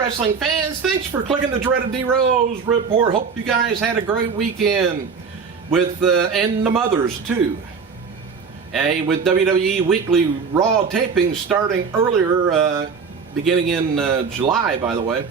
wrestling fans, thanks for clicking the dreaded D.Rose report. Hope you guys had a great weekend with and the mothers too. With WWE weekly Raw tapings starting earlier, beginning in July, by the way.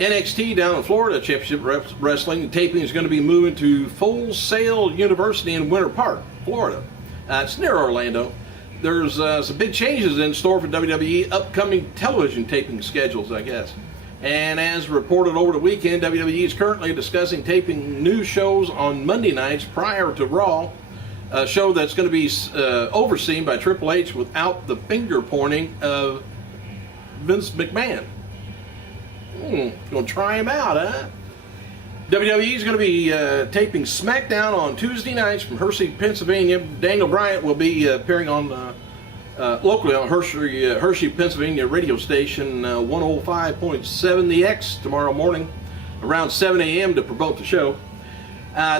NXT down in Florida, Championship Wrestling taping is going to be moving to Full Sail University in Winter Park, Florida. It's near Orlando. There's some big changes in store for WWE upcoming television taping schedules, I guess. And as reported over the weekend, WWE is currently discussing taping new shows on Monday nights prior to Raw, a show that's going to be overseen by Triple H without the finger pointing of Vince McMahon. Gonna try him out, huh? WWE is going to be taping SmackDown on Tuesday nights from Hershey, Pennsylvania. Daniel Bryan will be appearing on locally on Hershey, Pennsylvania radio station 105.7 The X tomorrow morning around 7 a.m. to promote the show.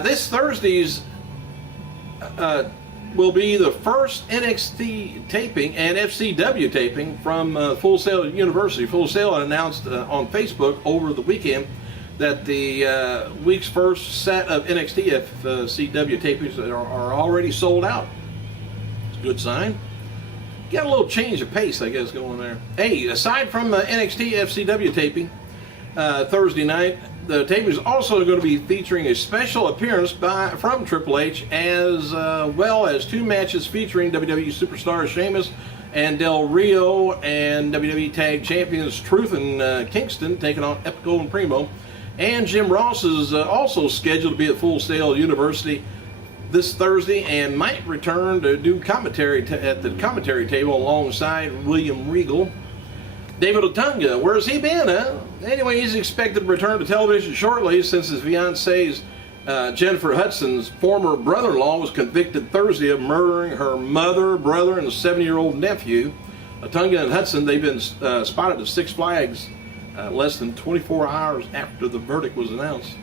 This Thursday's will be the first NXT taping and FCW taping from Full Sail University. Full Sail announced on Facebook over the weekend that the week's first set of NXT FCW tapings are already sold out. It's a good sign. Got a little change of pace, I guess, going there. Hey, aside from NXT FCW taping Thursday night, the taping is also going to be featuring a special appearance from Triple H, as well as two matches featuring WWE superstars Sheamus and Del Rio and WWE Tag Champions Truth and Kingston taking on Epico and Primo. And Jim Ross is also scheduled to be at Full Sail University this Thursday and might return to do commentary at the commentary table alongside William Regal. David Otunga, where's he been, huh? Anyway, he's expected to return to television shortly since his fiancee's Jennifer Hudson's former brother-in-law was convicted Thursday of murdering her mother, brother, and a 7-year-old nephew. Otunga and Hudson, they've been spotted at Six Flags less than 24 hours after the verdict was announced.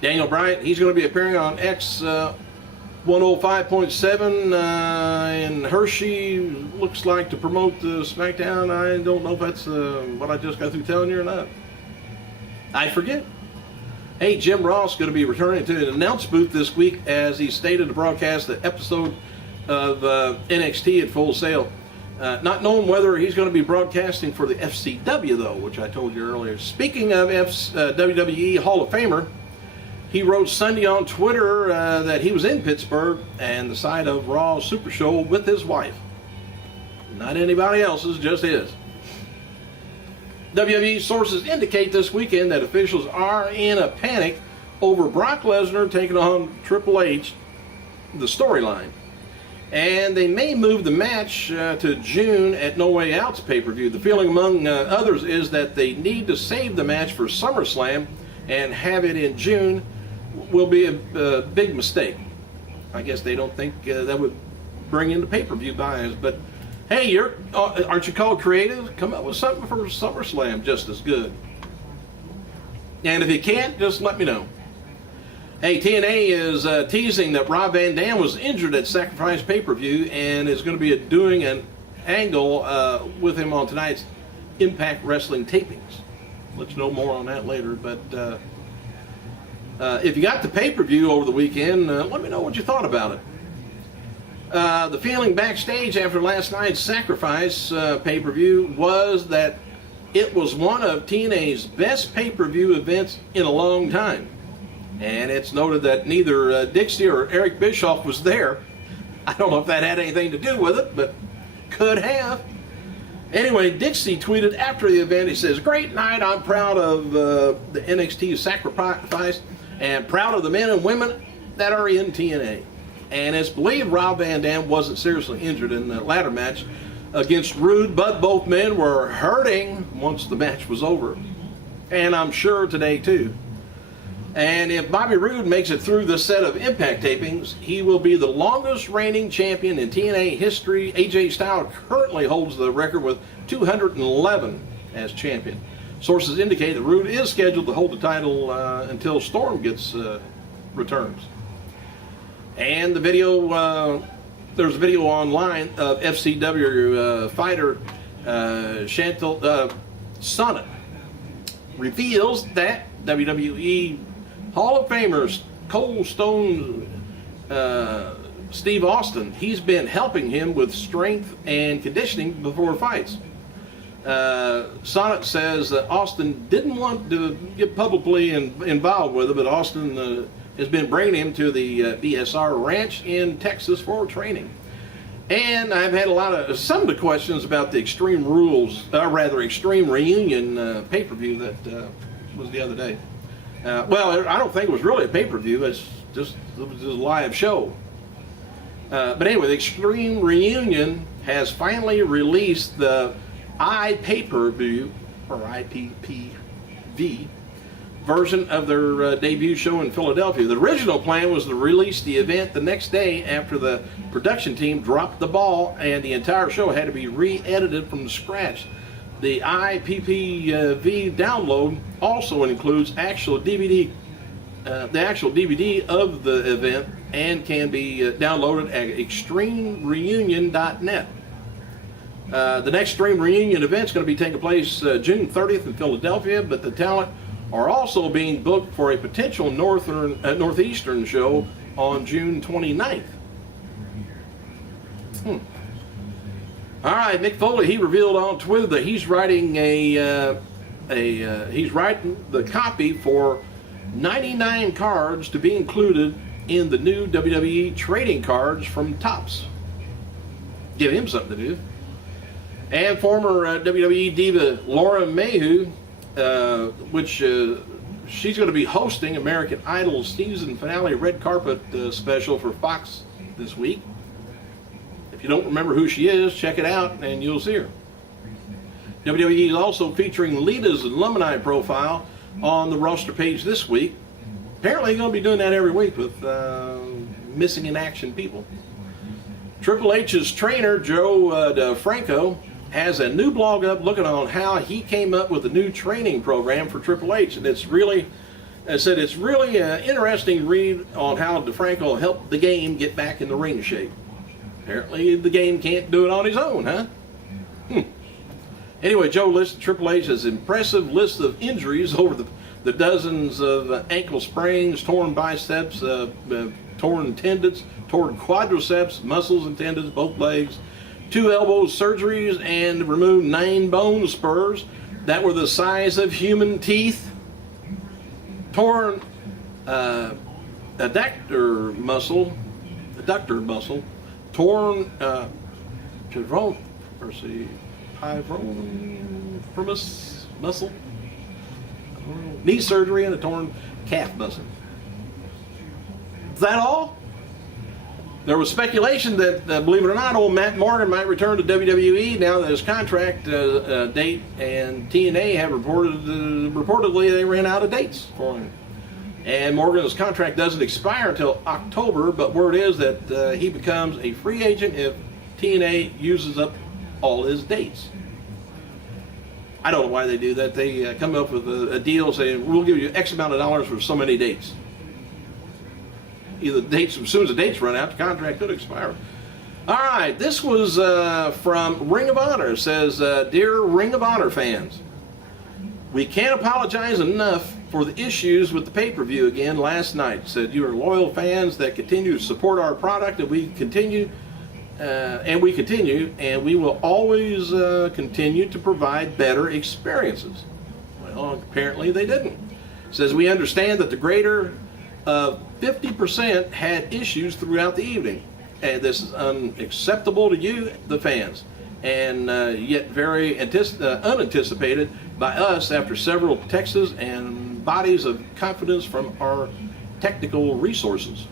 Daniel Bryan, he's going to be appearing on X 105.7 in Hershey, looks like, to promote the SmackDown. I don't know if that's what I just got through telling you or not. I forget. Hey, Jim Ross going to be returning to an announce booth this week as he stated to broadcast the episode of NXT at Full Sail. Not knowing whether he's going to be broadcasting for the FCW, though, which I told you earlier. Speaking of WWE Hall of Famer, he wrote Sunday on Twitter that he was in Pittsburgh and the site of Raw Super Show with his wife. Not anybody else's, just his. WWE sources indicate this weekend that officials are in a panic over Brock Lesnar taking on Triple H, the storyline. And they may move the match to June at No Way Out's pay-per-view. The feeling among others is that they need to save the match for SummerSlam and have it in June will be a big mistake. I guess they don't think that would bring in the pay-per-view buys. But hey, aren't you called creative? Come up with something for SummerSlam just as good. And if you can't, just let me know. Hey, TNA is teasing that Rob Van Dam was injured at Sacrifice pay-per-view and is going to be doing an angle with him on tonight's Impact Wrestling tapings. Let you know more on that later. But if you got the pay-per-view over the weekend, let me know what you thought about it. The feeling backstage after last night's Sacrifice pay-per-view was that it was one of TNA's best pay-per-view events in a long time. And it's noted that neither Dixie or Eric Bischoff was there. I don't know if that had anything to do with it, but could have. Anyway, Dixie tweeted after the event, he says, "Great night, I'm proud of the NXT Sacrifice and proud of the men and women that are in TNA." And it's believed Rob Van Dam wasn't seriously injured in the ladder match against Rude, but both men were hurting once the match was over. And I'm sure today too. And if Bobby Roode makes it through this set of Impact tapings, he will be the longest reigning champion in TNA history. AJ Styles currently holds the record with 211 as champion. Sources indicate that Roode is scheduled to hold the title until Storm returns. And the video, there's a video online of FCW fighter Chantal Sonnet reveals that WWE Hall of Famer Cold Stone Steve Austin, he's been helping him with strength and conditioning before fights. Sonnet says that Austin didn't want to get publicly involved with it, but Austin has been bringing him to the BSR Ranch in Texas for training. And I've had some of the questions about the Extreme Reunion pay-per-view that was the other day. Well, I don't think it was really a pay-per-view. It was just a live show. But anyway, the Extreme Reunion has finally released the iPay-per-view, or IPPV, version of their debut show in Philadelphia. The original plan was to release the event the next day after the production team dropped the ball and the entire show had to be re-edited from scratch. The IPPV download also includes the actual DVD of the event and can be downloaded at extremereunion.net. The next Extreme Reunion event is going to be taking place June 30th in Philadelphia, but the talent are also being booked for a potential Northeastern show on June 29th. All right, Mick Foley, he revealed on Twitter that he's writing he's writing the copy for 99 cards to be included in the new WWE trading cards from Topps. Give him something to do. And former WWE diva Laura Mayhew, she's going to be hosting American Idol's season finale red carpet special for Fox this week. If you don't remember who she is, check it out and you'll see her. WWE is also featuring Lita's alumni profile on the roster page this week. Apparently they're going to be doing that every week with missing in action people. Triple H's trainer, Joe DeFranco, has a new blog up looking on how he came up with a new training program for Triple H. And it's really interesting read on how DeFranco helped the game get back in the ring shape. Apparently the game can't do it on his own, huh? Anyway, Joe listed Triple H's impressive list of injuries over the dozens of ankle sprains, torn biceps, torn tendons, torn quadriceps, muscles and tendons, both legs, 2 elbows surgeries, and removed 9 bone spurs that were the size of human teeth, torn adductor muscle, torn piriformis muscle, knee surgery, and a torn calf muscle. Is that all? There was speculation that, believe it or not, old Matt Morgan might return to WWE now that his contract date and TNA have reportedly they ran out of dates for him. And Morgan's contract doesn't expire until October, but word is that he becomes a free agent if TNA uses up all his dates. I don't know why they do that. They come up with a deal saying, we'll give you X amount of dollars for so many dates. Either dates, as soon as the dates run out, the contract could expire. All right, this was from Ring of Honor. It says, Dear Ring of Honor fans, we can't apologize enough for the issues with the pay-per-view again last night. Said you are loyal fans that continue to support our product, and we continue, and we will always continue to provide better experiences. Well, apparently they didn't. It says we understand that the greater 50% had issues throughout the evening, and this is unacceptable to you, the fans, and yet very unanticipated by us after several texts and bodies of confidence from our technical resources.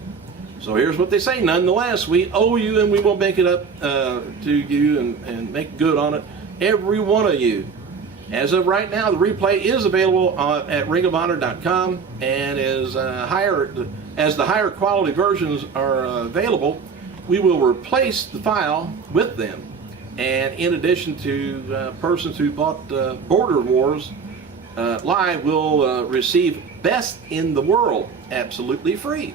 So here's what they say. Nonetheless, we owe you, and we will make it up to you and make good on it, every one of you. As of right now, the replay is available at ringofhonor.com, and as the higher quality versions are available, we will replace the file with them. And in addition to persons who bought Border Wars Live will receive Best in the World absolutely free.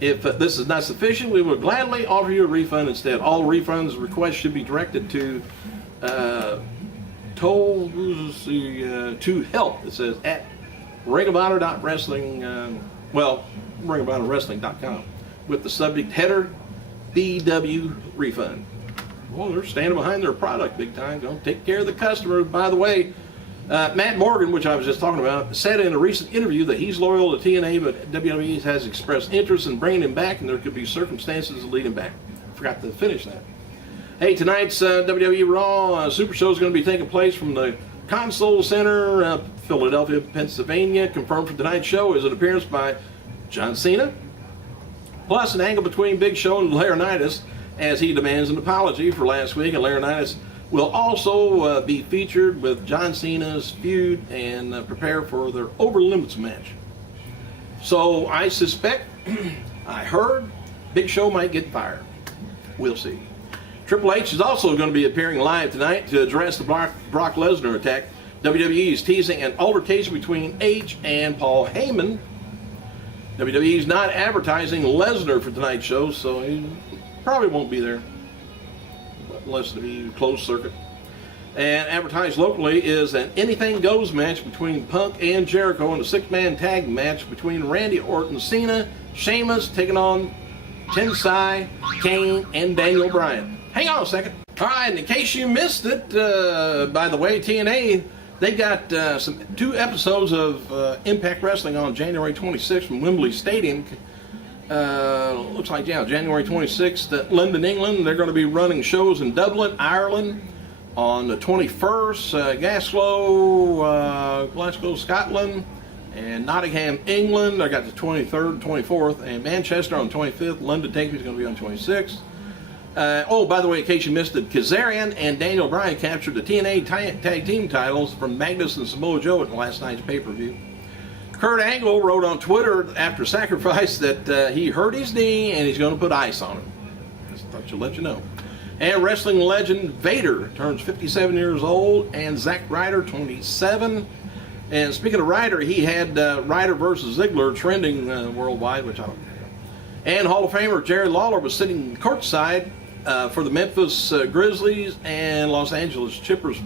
If this is not sufficient, we will gladly offer you a refund instead. All refunds requests should be directed to told to help. It says at ringofhonor.wrestling, ringofhonorwrestling.com with the subject header BW refund. Well, they're standing behind their product big time. Don't take care of the customer. By the way, Matt Morgan, which I was just talking about, said in a recent interview that he's loyal to TNA, but WWE has expressed interest in bringing him back, and there could be circumstances that lead him back. Forgot to finish that. Hey, tonight's WWE Raw Super Show is going to be taking place from the Console Center, Philadelphia, Pennsylvania. Confirmed for tonight's show is an appearance by John Cena, plus an angle between Big Show and Laurinaitis as he demands an apology for last week. And Laurinaitis will also be featured with John Cena's feud and prepare for their Over Limits match. So I suspect, I heard, Big Show might get fired. We'll see. Triple H is also going to be appearing live tonight to address the Brock Lesnar attack. WWE is teasing an altercation between H and Paul Heyman. WWE is not advertising Lesnar for tonight's show, so he probably won't be there unless it be closed circuit. And advertised locally is an Anything Goes match between Punk and Jericho and a six-man tag match between Randy Orton, Cena, Sheamus taking on Tensai, Kane, and Daniel Bryan. Hang on a second. All right, in case you missed it, by the way, TNA, they got two episodes of Impact Wrestling on January 26th from Wembley Stadium. Looks like, yeah, January 26th at London, England. They're going to be running shows in Dublin, Ireland on the 21st, Glasgow, Scotland, and Nottingham, England. I got the 23rd, 24th, and Manchester on the 25th. London Taping is going to be on the 26th. By the way, in case you missed it, Kazarian and Daniel Bryan captured the TNA tag team titles from Magnus and Samoa Joe at last night's pay-per-view. Kurt Angle wrote on Twitter after Sacrifice that he hurt his knee and he's going to put ice on it. Just thought I'd let you know. And wrestling legend Vader turns 57 years old, and Zack Ryder 27. And speaking of Ryder, he had Ryder versus Ziggler trending worldwide, which I don't know. And Hall of Famer Jerry Lawler was sitting courtside for the Memphis Grizzlies and Los Angeles Clippers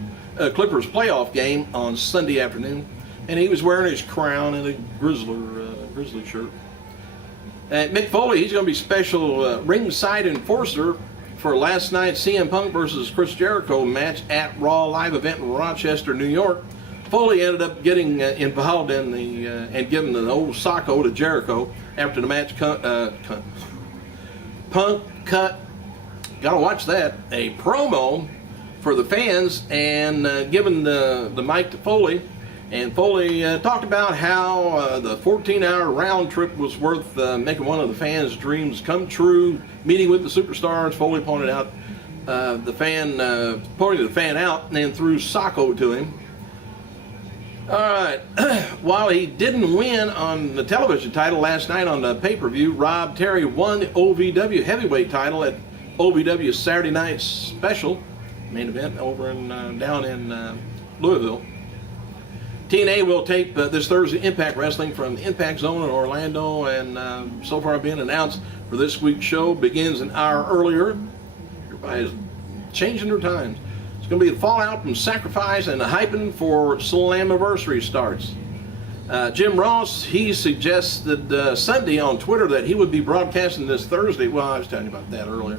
playoff game on Sunday afternoon, and he was wearing his crown and a Grizzly shirt. Mick Foley, he's going to be special ringside enforcer for last night's CM Punk versus Chris Jericho match at Raw live event in Rochester, New York. Foley ended up getting involved in and giving the old socko to Jericho after the match. Punk cut, gotta watch that, a promo for the fans and giving the mic to Foley. And Foley talked about how the 14-hour round trip was worth making one of the fans' dreams come true. Meeting with the superstars, Foley pointed out pointed the fan out and then threw socko to him. All right, while he didn't win on the television title last night on the pay-per-view, Rob Terry won the OVW heavyweight title at OVW's Saturday Night Special main event over down in Louisville. TNA will tape this Thursday Impact Wrestling from the Impact Zone in Orlando, and so far being announced for this week's show begins an hour earlier. Everybody's changing their times. It's going to be the fallout from Sacrifice and the hyping for Slammiversary starts. Jim Ross, he suggested Sunday on Twitter that he would be broadcasting this Thursday. Well, I was telling you about that earlier.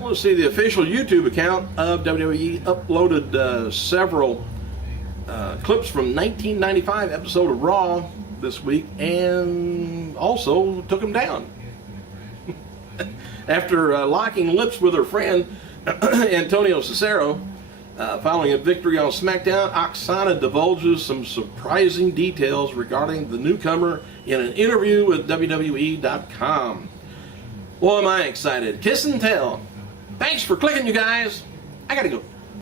Let's see, the official YouTube account of WWE uploaded several clips from 1995 episode of Raw this week and also took them down. After locking lips with her friend Antonio Cesaro, following a victory on SmackDown, Oksana divulges some surprising details regarding the newcomer in an interview with WWE.com. Boy, am I excited. Kiss and tell. Thanks for clicking, you guys. I gotta go.